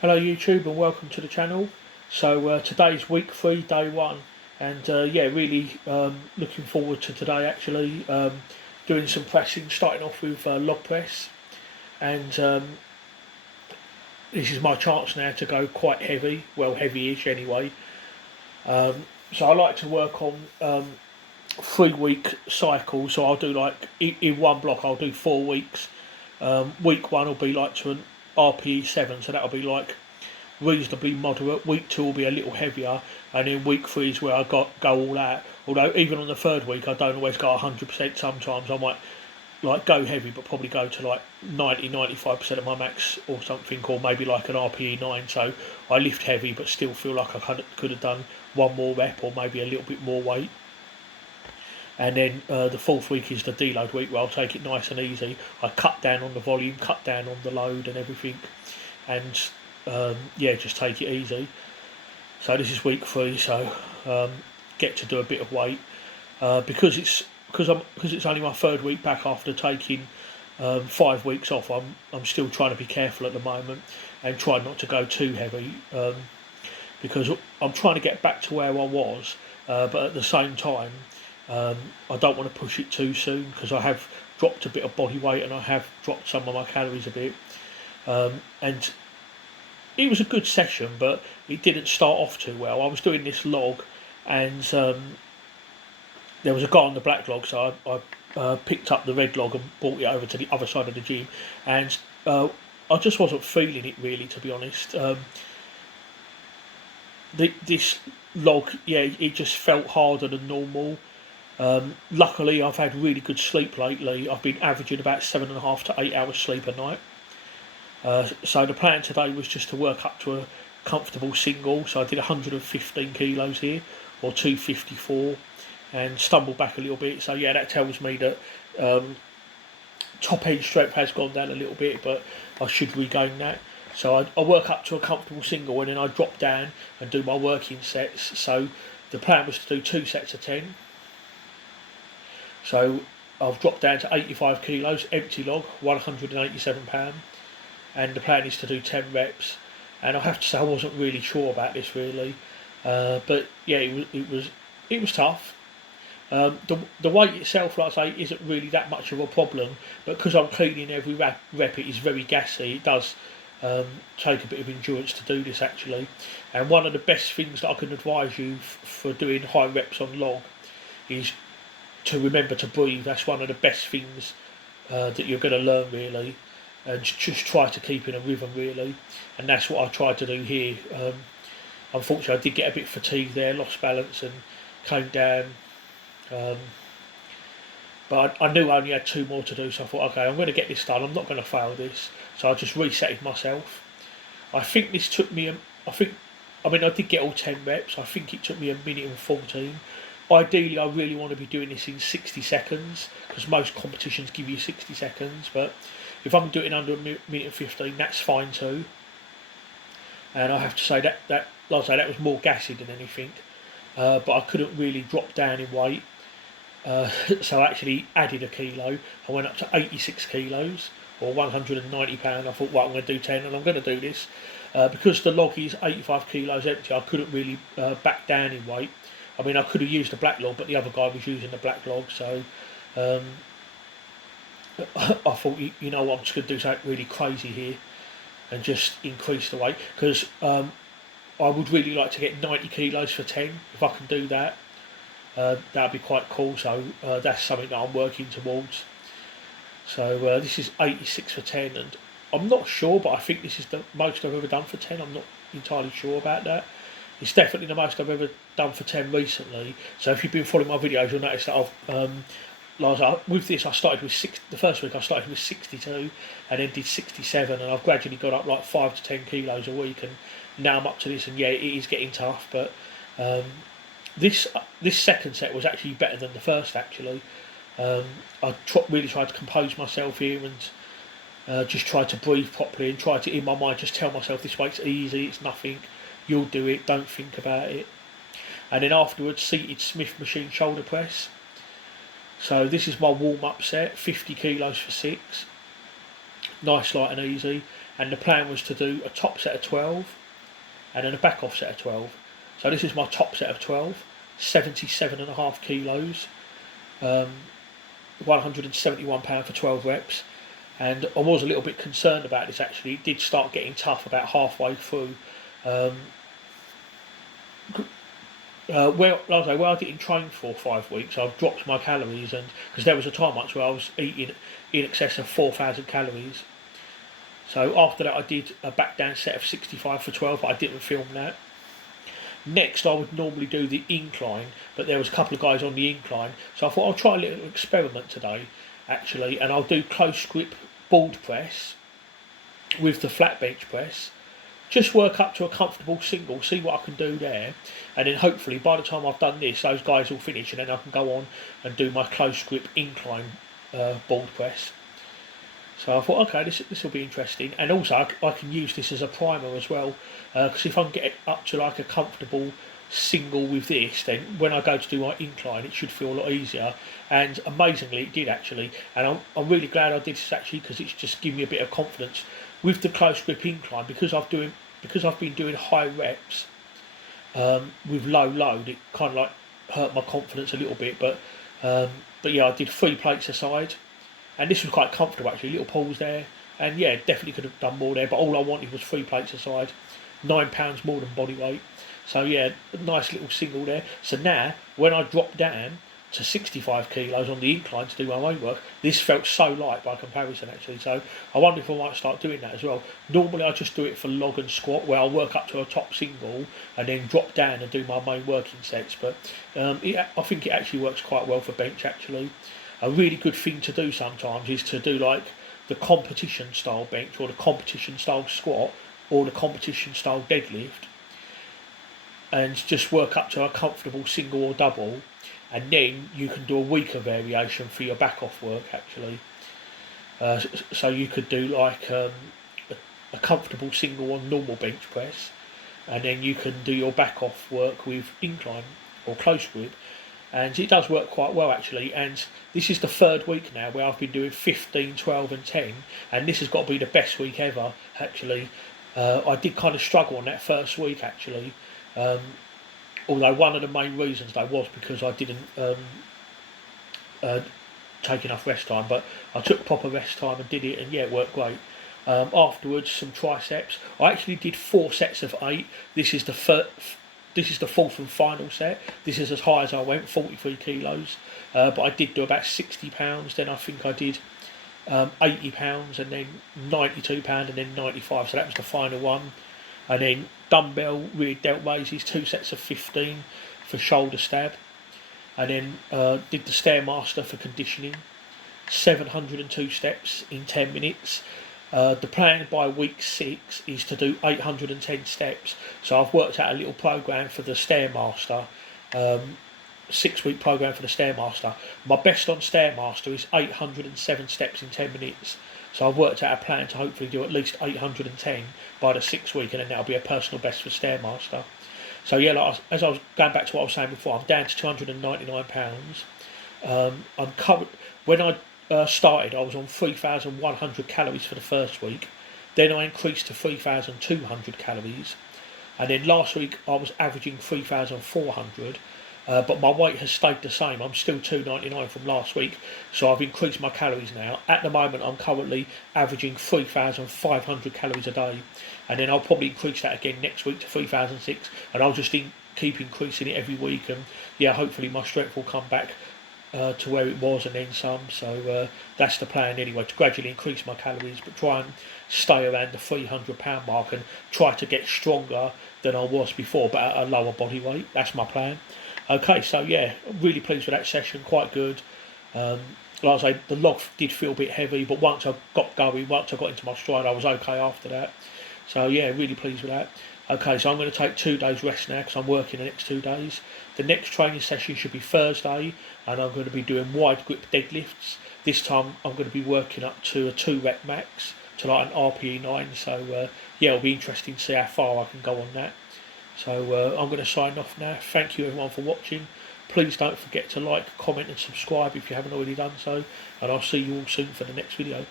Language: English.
Hello YouTube and welcome to the channel. So today's week 3, day 1, and yeah, really looking forward to today actually. Doing some pressing, starting off with log press, and this is my chance now to go quite heavy, well heavy-ish anyway. So I like to work on 3-week cycles, so I'll do like in one block I'll do 4 weeks. Week 1 will be like to an RPE 7, so that'll be like reasonably moderate. Week 2 will be a little heavier, and then week 3 is where I go all out. Although even on the 3rd week I don't always go 100%. Sometimes I might like go heavy, but probably go to like 90-95% of my max or something, or maybe like an RPE 9. So I lift heavy, but still feel like I could have done one more rep or maybe a little bit more weight. And then the 4th week is the deload week, where I'll take it nice and easy. I cut down on the volume, cut down on the load and everything, and yeah, just take it easy. So this is week 3, so get to do a bit of weight because it's only my 3rd week back after taking 5 weeks off. I'm still trying to be careful at the moment and try not to go too heavy, because I'm trying to get back to where I was, but at the same time I don't want to push it too soon, because I have dropped a bit of body weight and I have dropped some of my calories a bit, and it was a good session, but it didn't start off too well. I was doing this log, and there was a guy on the black log, so I picked up the red log and brought it over to the other side of the gym, and I just wasn't feeling it really, to be honest. This log, yeah, it just felt harder than normal. Luckily, I've had really good sleep lately. I've been averaging about 7.5 to 8 hours sleep a night. So the plan today was just to work up to a comfortable single. So I did 115 kilos here, or 254, and stumbled back a little bit. So yeah, that tells me that top end strength has gone down a little bit, but I should regain that. So I work up to a comfortable single, and then I drop down and do my working sets. So the plan was to do 2 sets of 10. So I've dropped down to 85 kilos, empty log, 187 pounds. And the plan is to do 10 reps, and I have to say I wasn't really sure about this really, but yeah, it was tough. The weight itself, like I say, isn't really that much of a problem, but because I'm cleaning every rep, it is very gassy. It does take a bit of endurance to do this actually, and one of the best things that I can advise you for doing high reps on log is to remember to breathe. That's one of the best things that you're going to learn really. And just try to keep in a rhythm really, and that's what I tried to do here. Unfortunately I did get a bit fatigued there, lost balance and came down, but I knew I only had 2 more to do, so I thought, okay, I'm going to get this done, I'm not going to fail this. So I just resetted myself. I think this took me I did get all 10 reps. I think it took me 1:14. Ideally I really want to be doing this in 60 seconds, because most competitions give you 60 seconds, but if I can do it in under 1:15, that's fine too. And I have to say that like I say, that was more gassy than anything, but I couldn't really drop down in weight, so I actually added a kilo. I went up to 86 kilos, or 190 pounds. I thought, well, I'm going to do 10, and I'm going to do this because the log is 85 kilos empty. I couldn't really back down in weight. I mean, I could have used the black log, but the other guy was using the black log, so I thought, you know what, I'm just going to do something really crazy here and just increase the weight, because I would really like to get 90 kilos for 10. If I can do that, that'd be quite cool. So that's something that I'm working towards. So this is 86 for 10, and I'm not sure, but I think this is the most I've ever done for 10. I'm not entirely sure about that. It's definitely the most I've ever done for 10 recently. So if you've been following my videos, you'll notice that I've with this, I started with the first week I started with 62, and then did 67, and I've gradually got up like 5 to 10 kilos a week, and now I'm up to this, and yeah, it is getting tough, but this second set was actually better than the first actually. I really tried to compose myself here, and just tried to breathe properly, and try to, in my mind, just tell myself this weight's easy, it's nothing, you'll do it, don't think about it. And then afterwards, seated Smith machine shoulder press. So this is my warm-up set, 50 kilos for 6. Nice, light and easy. and the plan was to do a top set of 12 and then a back off set of 12. So this is my top set of 12, 77.5 kilos, £171 for 12 reps. And I was a little bit concerned about this actually. It did start getting tough about halfway through. Where I didn't train for 5 weeks, I've dropped my calories, and because there was a time once where I was eating in excess of 4,000 calories. So after that I did a back down set of 65 for 12, but I didn't film that. Next I would normally do the incline, but there was a couple of guys on the incline, so I thought I'll try a little experiment today actually, and I'll do close grip board press with the flat bench press. Just work up to a comfortable single, see what I can do there, and then hopefully by the time I've done this, those guys will finish, and then I can go on and do my close grip incline board press. So I thought, okay, this will be interesting, and also I can use this as a primer as well, because if I can get it up to like a comfortable single with this, then when I go to do my incline it should feel a lot easier, and amazingly it did actually, and I'm really glad I did this actually, because it's just given me a bit of confidence with the close grip incline, because I've been doing high reps with low load. It kind of like hurt my confidence a little bit, but yeah, I did 3 plates aside, and this was quite comfortable actually. Little pulls there, and yeah, definitely could have done more there, but all I wanted was 3 plates aside, £9 more than body weight. So yeah, a nice little single there. So now when I drop down to 65 kilos on the incline to do my own work, this felt so light by comparison actually. So I wonder if I might start doing that as well. Normally I just do it for log and squat, where I'll work up to a top single and then drop down and do my main working sets, but I think it actually works quite well for bench actually. A really good thing to do sometimes is to do like the competition style bench, or the competition style squat, or the competition style deadlift, and just work up to a comfortable single or double, and then you can do a weaker variation for your back off work actually. So you could do like a comfortable single on normal bench press, and then you can do your back off work with incline or close grip, and it does work quite well actually. And this is the 3rd week now where I've been doing 15, 12 and 10, and this has got to be the best week ever actually. I did kind of struggle on that first week actually, although one of the main reasons though was because I didn't take enough rest time, but I took proper rest time and did it, and yeah, it worked great. Afterwards, some triceps. I actually did 4 sets of 8. This is the 4th and final set. This is as high as I went, 43 kilos, but I did do about £60. Then I think I did £80, and then £92, and then 95. So that was the final one. And then dumbbell rear delt raises, 2 sets of 15 for shoulder stab, and then did the Stair Master for conditioning, 702 steps in 10 minutes. The plan by week 6 is to do 810 steps. So I've worked out a little program for the Stair Master, 6-week program for the Stair Master. My best on Stair Master is 807 steps in 10 minutes. So I've worked out a plan to hopefully do at least 810 by the 6th week, and then that'll be a personal best for Stair Master. So yeah, like, as I was going back to what I was saying before, I'm down to £299. I'm covered. When I started, I was on 3,100 calories for the first week. Then I increased to 3,200 calories, and then last week I was averaging 3,400. But my weight has stayed the same. I'm still 299 from last week, so I've increased my calories now. At the moment, I'm currently averaging 3,500 calories a day, and then I'll probably increase that again next week to 3,600, and I'll just keep increasing it every week. And yeah, hopefully my strength will come back to where it was and then some. So that's the plan anyway, to gradually increase my calories, but try and stay around the 300 pound mark and try to get stronger than I was before, but at a lower body weight. That's my plan. Okay, so yeah, really pleased with that session, quite good. Like I say, the log did feel a bit heavy, but once I got going, once I got into my stride, I was okay after that. So yeah, really pleased with that. Okay, so I'm going to take 2 days rest now because I'm working the next 2 days. The next training session should be Thursday, and I'm going to be doing wide grip deadlifts. This time I'm going to be working up to a 2 rep max, to like an RPE 9. So yeah, it'll be interesting to see how far I can go on that. So I'm going to sign off now. Thank you everyone for watching. Please don't forget to like, comment and subscribe if you haven't already done so. And I'll see you all soon for the next video.